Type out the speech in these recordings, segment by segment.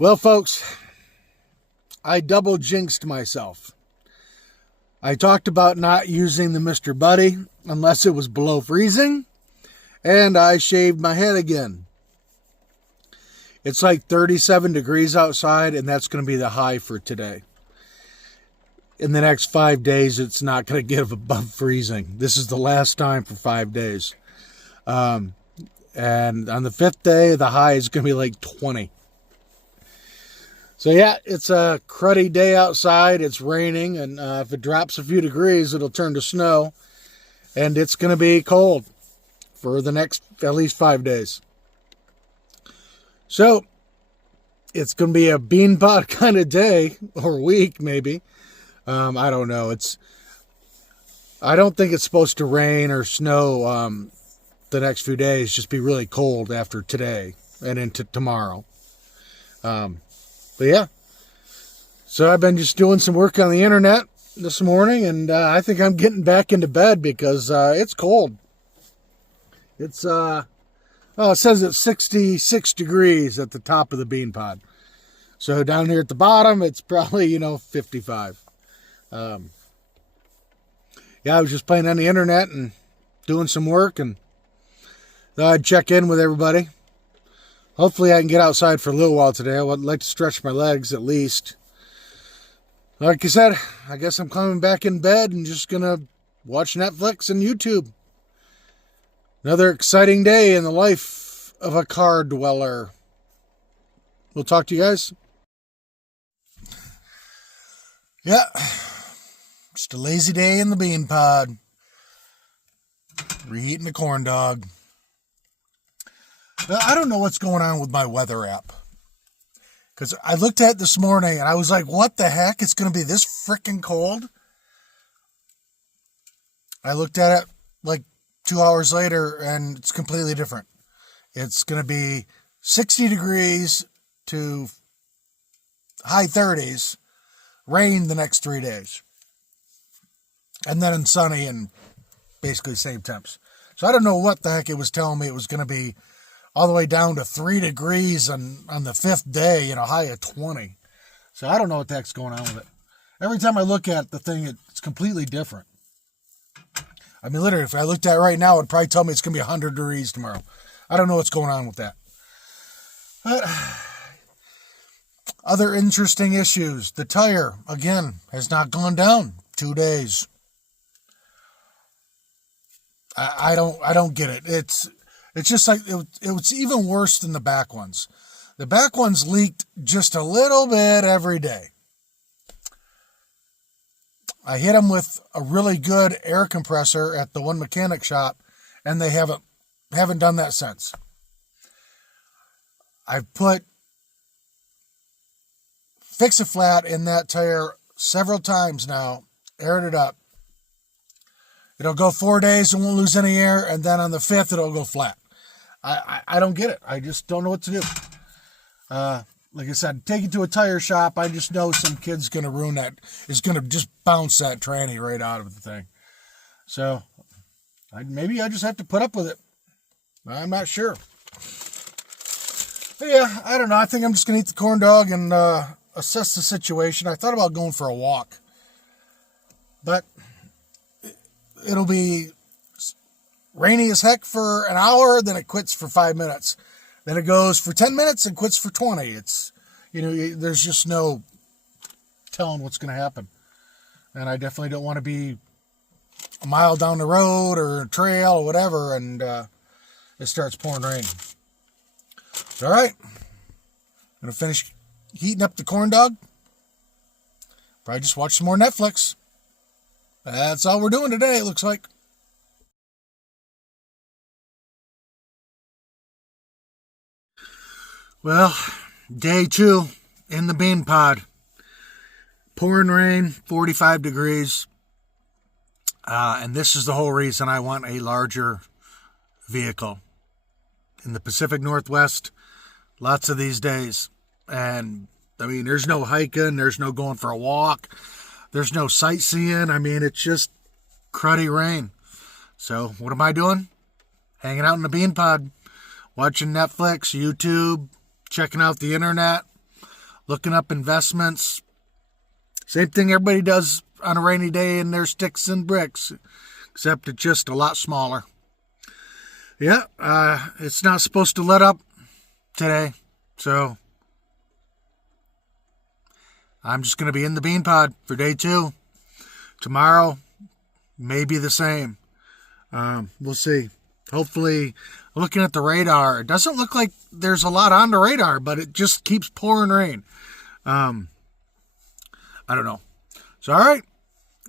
Well, folks, I double jinxed myself. I talked about not using the Mr. Buddy unless it was below freezing, and I shaved my head again. It's like 37 degrees outside, and that's going to be the high for today. In the next 5 days, it's not going to get above freezing. This is the last time for 5 days. And on the 5th day, the high is going to be like 20. So yeah, it's a cruddy day outside. It's raining, and if it drops a few degrees, it'll turn to snow. And it's going to be cold for the next at least 5 days. So it's going to be a beanpot kind of day, or week maybe. I don't know. I don't think it's supposed to rain or snow the next few days. Just be really cold after today and into tomorrow. But yeah, so I've been just doing some work on the internet this morning, and I think I'm getting back into bed because it's cold. It says it's 66 degrees at the top of the bean pod. So down here at the bottom, it's probably, 55. Yeah, I was just playing on the internet and doing some work, and thought I'd check in with everybody. Hopefully I can get outside for a little while today. I would like to stretch my legs at least. Like I said, I guess I'm coming back in bed and just going to watch Netflix and YouTube. Another exciting day in the life of a car dweller. We'll talk to you guys. Yeah, just a lazy day in the bean pod. Reheating a corn dog. I don't know what's going on with my weather app. Because I looked at it this morning and I was like, what the heck? It's going to be this freaking cold? I looked at it like 2 hours later and it's completely different. It's going to be 60 degrees to high 30s, rain the next 3 days. And then sunny and basically same temps. So I don't know what the heck it was telling me it was going to be all the way down to 3 degrees on the 5th day, high of 20. So I don't know what the heck's going on with it. Every time I look at the thing, it's completely different. I mean, literally, if I looked at it right now, it would probably tell me it's going to be 100 degrees tomorrow. I don't know what's going on with that. But other interesting issues. The tire, again, has not gone down 2 days. I don't get it. It's just like it was even worse than the back ones. The back ones leaked just a little bit every day. I hit them with a really good air compressor at the one mechanic shop, and they haven't done that since. I've put Fix-A-Flat in that tire several times now, aired it up. It'll go 4 days and won't lose any air, and then on the 5th, it'll go flat. I don't get it. I just don't know what to do. Like I said, take it to a tire shop. I just know some kid's going to ruin that. Is going to just bounce that tranny right out of the thing. So maybe I just have to put up with it. I'm not sure. But yeah, I don't know. I think I'm just going to eat the corn dog and assess the situation. I thought about going for a walk. But it'll be rainy as heck for an hour, then it quits for 5 minutes. Then it goes for 10 minutes and quits for 20. It's, there's just no telling what's going to happen. And I definitely don't want to be a mile down the road or a trail or whatever, and it starts pouring rain. All right. I'm going to finish heating up the corn dog. Probably just watch some more Netflix. That's all we're doing today, it looks like. Well, day 2 in the bean pod. Pouring rain, 45 degrees. And this is the whole reason I want a larger vehicle. In the Pacific Northwest, lots of these days. And, there's no hiking, there's no going for a walk, there's no sightseeing. It's just cruddy rain. So, what am I doing? Hanging out in the bean pod, watching Netflix, YouTube, checking out the internet, looking up investments. Same thing everybody does on a rainy day in their sticks and bricks, except it's just a lot smaller. Yeah, it's not supposed to let up today, so I'm just going to be in the bean pod for day 2. Tomorrow, maybe the same. We'll see. Hopefully, looking at the radar, it doesn't look like there's a lot on the radar, but it just keeps pouring rain. I don't know. So, all right.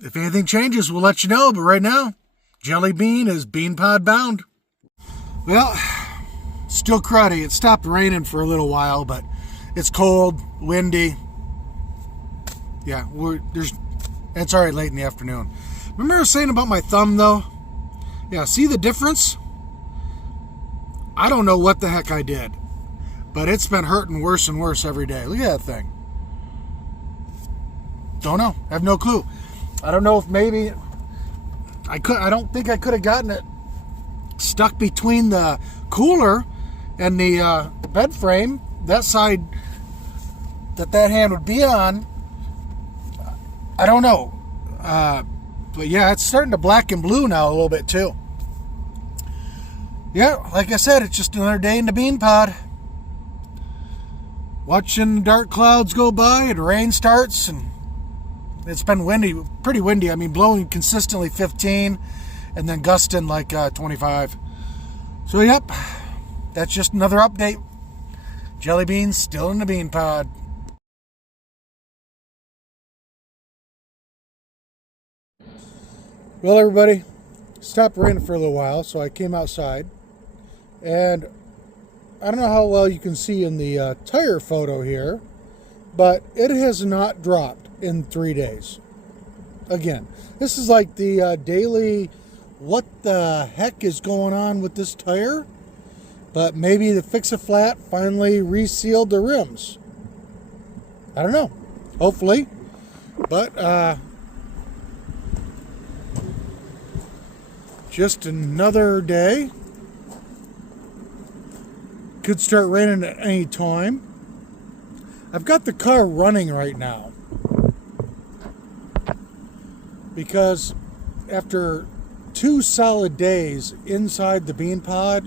If anything changes, we'll let you know. But right now, Jelly Bean is bean pod bound. Well, still cruddy. It stopped raining for a little while, but it's cold, windy. Yeah, it's already late in the afternoon. Remember I was saying about my thumb, though? Yeah, see the difference? I don't know what the heck I did, but it's been hurting worse and worse every day. Look at that thing. Don't know. I have no clue. I don't know if maybe I don't think I could have gotten it stuck between the cooler and the bed frame. That side that hand would be on. I don't know. But yeah, it's starting to black and blue now a little bit too. Yeah, like I said, it's just another day in the bean pod. Watching dark clouds go by and rain starts, and it's been windy, pretty windy. I mean, blowing consistently 15 and then gusting like 25. So, yep, that's just another update. Jelly Bean's still in the bean pod. Well, everybody, stopped raining for a little while, so I came outside. And I don't know how well you can see in the tire photo here, but it has not dropped in 3 days. Again, this is like the daily, what the heck is going on with this tire? But maybe the Fix-A-Flat finally resealed the rims. I don't know. Hopefully. But, just another day. Could start raining at any time. I've got the car running right now because after 2 solid days inside the bean pod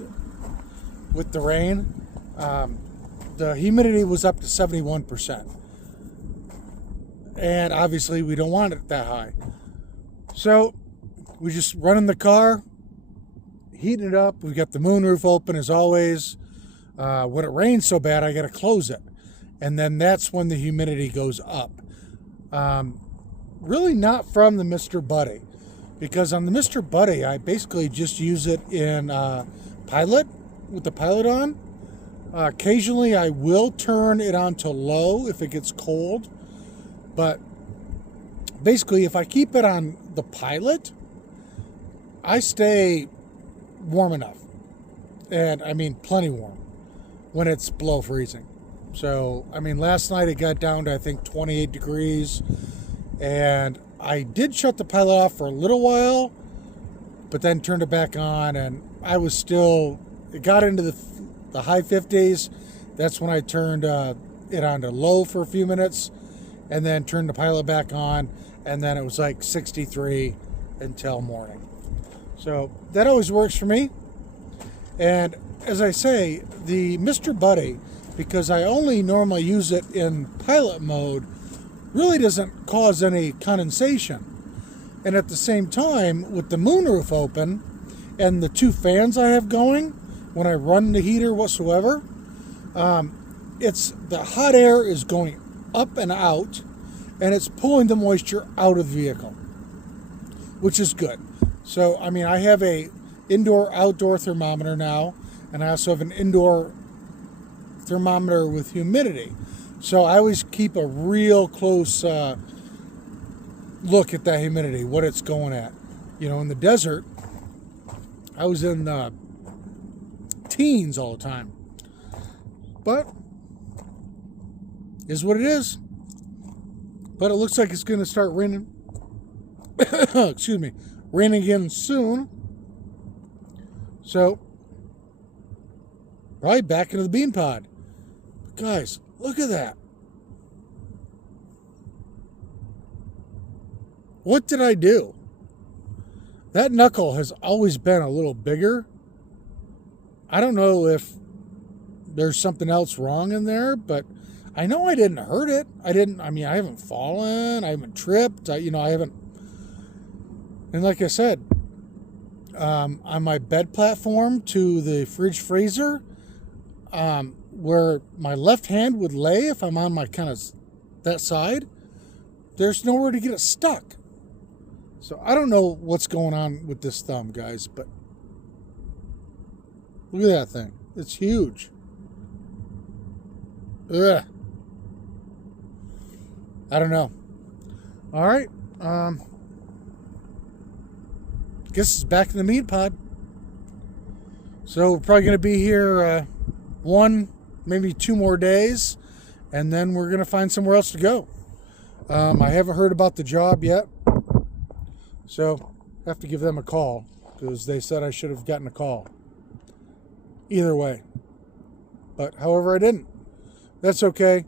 with the rain, the humidity was up to 71%. And obviously we don't want it that high. So we just running the car, heating it up. We've got the moonroof open as always. When it rains so bad, I got to close it. And then that's when the humidity goes up. Really not from the Mr. Buddy. Because on the Mr. Buddy, I basically just use it in pilot, with the pilot on. Occasionally, I will turn it on to low if it gets cold. But basically, if I keep it on the pilot, I stay warm enough. And I mean, plenty warm when it's below freezing. So, I mean, last night it got down to, I think, 28 degrees. And I did shut the pilot off for a little while, but then turned it back on. And I was still, it got into the high 50s. That's when I turned it on to low for a few minutes and then turned the pilot back on. And then it was like 63 until morning. So that always works for me. And as I say, the Mr. Buddy, because I only normally use it in pilot mode, really doesn't cause any condensation. And at the same time, with the moonroof open and the 2 fans I have going, when I run the heater whatsoever, it's the hot air is going up and out, and it's pulling the moisture out of the vehicle, which is good. So, I mean, I have a indoor-outdoor thermometer now, and I also have an indoor thermometer with humidity. So I always keep a real close look at that humidity, what it's going at. You know, in the desert, I was in teens all the time. But, is what it is. But it looks like it's going to start raining. Excuse me. Raining again soon. So, probably back into the bean pod. But guys, look at that. What did I do? That knuckle has always been a little bigger. I don't know if there's something else wrong in there, but I know I didn't hurt it. I haven't fallen. I haven't tripped. I haven't. And like I said, on my bed platform to the fridge freezer, where my left hand would lay if I'm on my kind of that side, there's nowhere to get it stuck. So I don't know what's going on with this thumb, guys, but look at that thing. It's huge. Ugh. I don't know. All right. Guess it's back in the meat pod. So we're probably going to be here 1, maybe 2 more days, and then we're going to find somewhere else to go. I haven't heard about the job yet, so I have to give them a call because they said I should have gotten a call. Either way. But however, I didn't. That's okay.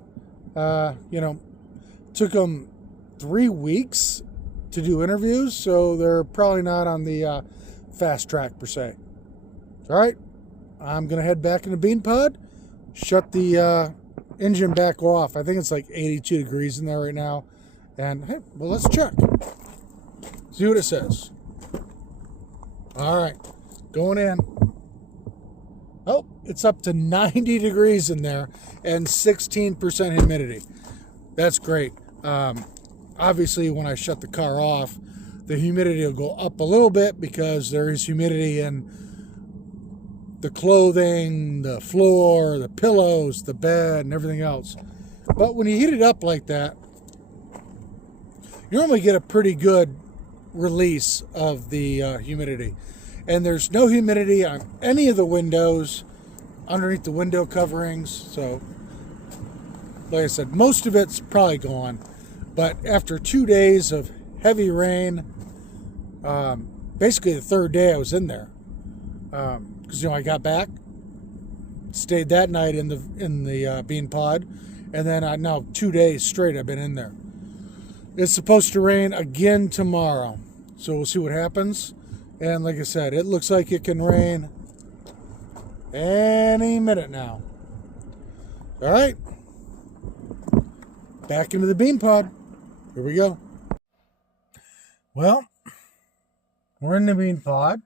Took them 3 weeks to do interviews, so they're probably not on the fast track per se. All right, I'm going to head back in the bean pod, shut the engine back off. I think it's like 82 degrees in there right now. And hey, well, let's check. See what it says. All right, going in. Oh, it's up to 90 degrees in there and 16% humidity. That's great. Obviously, when I shut the car off, the humidity will go up a little bit because there is humidity in the clothing, the floor, the pillows, the bed, and everything else. But when you heat it up like that, you normally get a pretty good release of the humidity. And there's no humidity on any of the windows underneath the window coverings. So, like I said, most of it's probably gone. But after 2 days of heavy rain, basically the third day I was in there, because I got back, stayed that night in the bean pod, and then now 2 days straight I've been in there. It's supposed to rain again tomorrow, so we'll see what happens. And like I said, it looks like it can rain any minute now. All right, back into the bean pod. Here we go. Well, we're in the bean pod,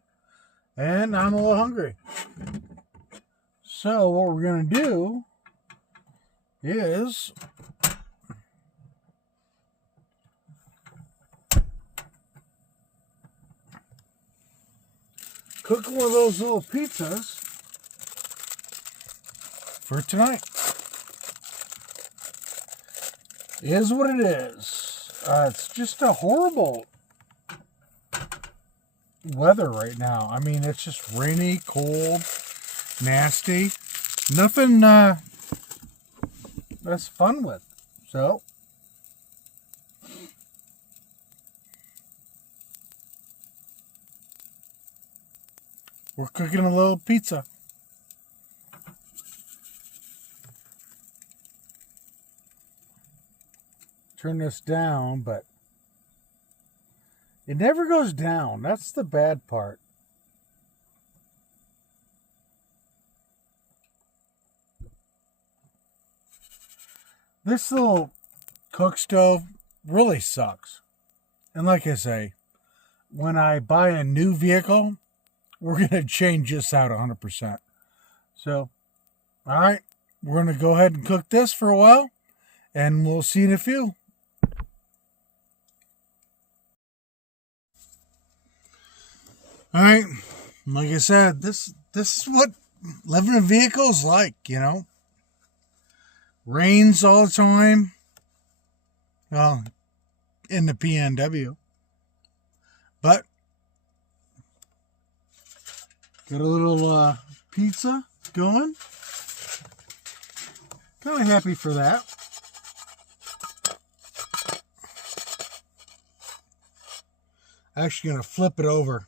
and I'm a little hungry. So what we're going to do is cook one of those little pizzas for tonight. It is what it is. It's just a horrible weather right now. I mean, it's just rainy, cold, nasty. Nothing that's fun with. So, we're cooking a little pizza. Turn this down, but it never goes down. That's the bad part. This little cook stove really sucks. And like I say, when I buy a new vehicle, we're going to change this out 100%. So, all right, we're going to go ahead and cook this for a while, and we'll see you in a few. All right, like I said, this is what living in a vehicle is like, Rains all the time. Well, in the PNW. But got a little pizza going. Kind of happy for that. Actually going to flip it over.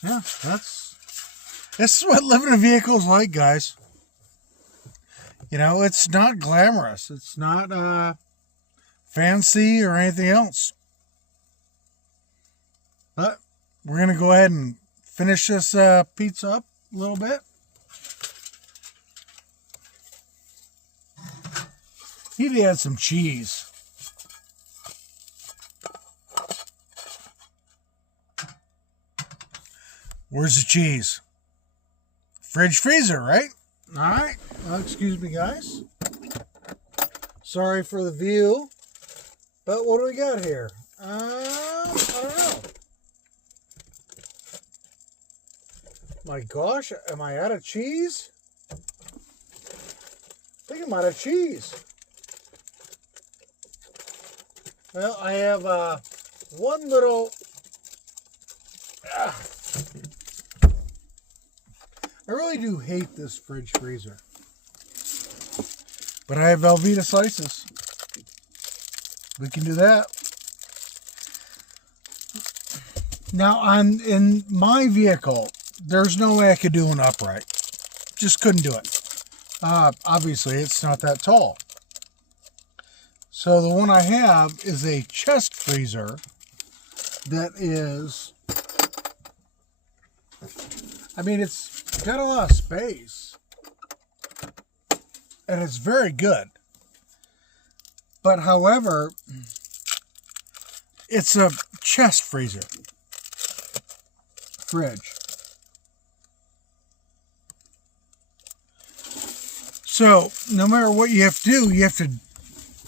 Yeah, this is what living in a vehicle is like, guys. You know, it's not glamorous. It's not fancy or anything else. But we're going to go ahead and finish this pizza up a little bit. Need to add some cheese. Where's the cheese? Fridge freezer, right? All right. Well, excuse me, guys. Sorry for the view. But what do we got here? I don't know. My gosh, am I out of cheese? I think I'm out of cheese. Well, I have one little... I really do hate this fridge freezer. But I have Velveeta slices. We can do that. Now, in my vehicle, there's no way I could do an upright. Just couldn't do it. Obviously, it's not that tall. So the one I have is a chest freezer that is... I mean, it's got a lot of space. And it's very good. But however, it's a chest freezer. Fridge. So, no matter what you have to do, you have to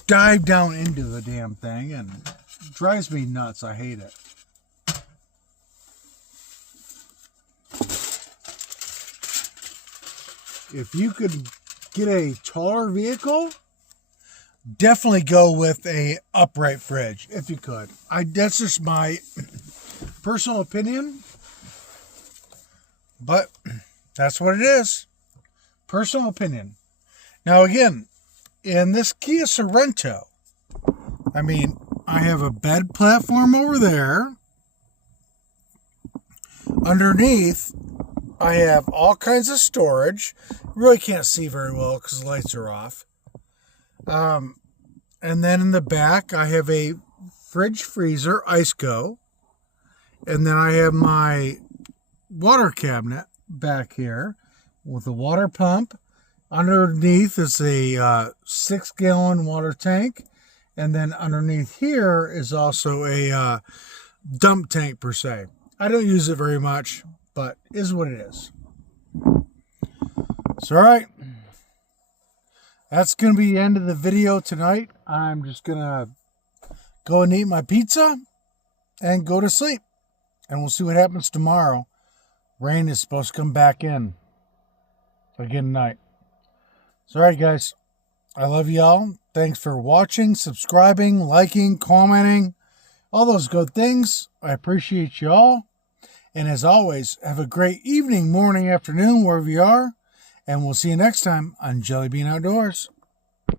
dive down into the damn thing, and it drives me nuts. I hate it. If you could get a taller vehicle, definitely go with a upright fridge, if you could. That's just my personal opinion, but that's what it is. Personal opinion. Now again, in this Kia Sorento, I mean, I have a bed platform over there. Underneath, I have all kinds of storage. Really can't see very well because the lights are off. And then in the back, I have a fridge freezer, Iceco. And then I have my water cabinet back here with a water pump. Underneath is a 6-gallon water tank. And then underneath here is also a dump tank per se. I don't use it very much, but it is what it is. It's all right. That's going to be the end of the video tonight. I'm just going to go and eat my pizza and go to sleep. And we'll see what happens tomorrow. Rain is supposed to come back in again tonight. It's all right, guys. I love y'all. Thanks for watching, subscribing, liking, commenting, all those good things. I appreciate y'all. And as always, have a great evening, morning, afternoon, wherever you are. And we'll see you next time on Jelly Bean Outdoors.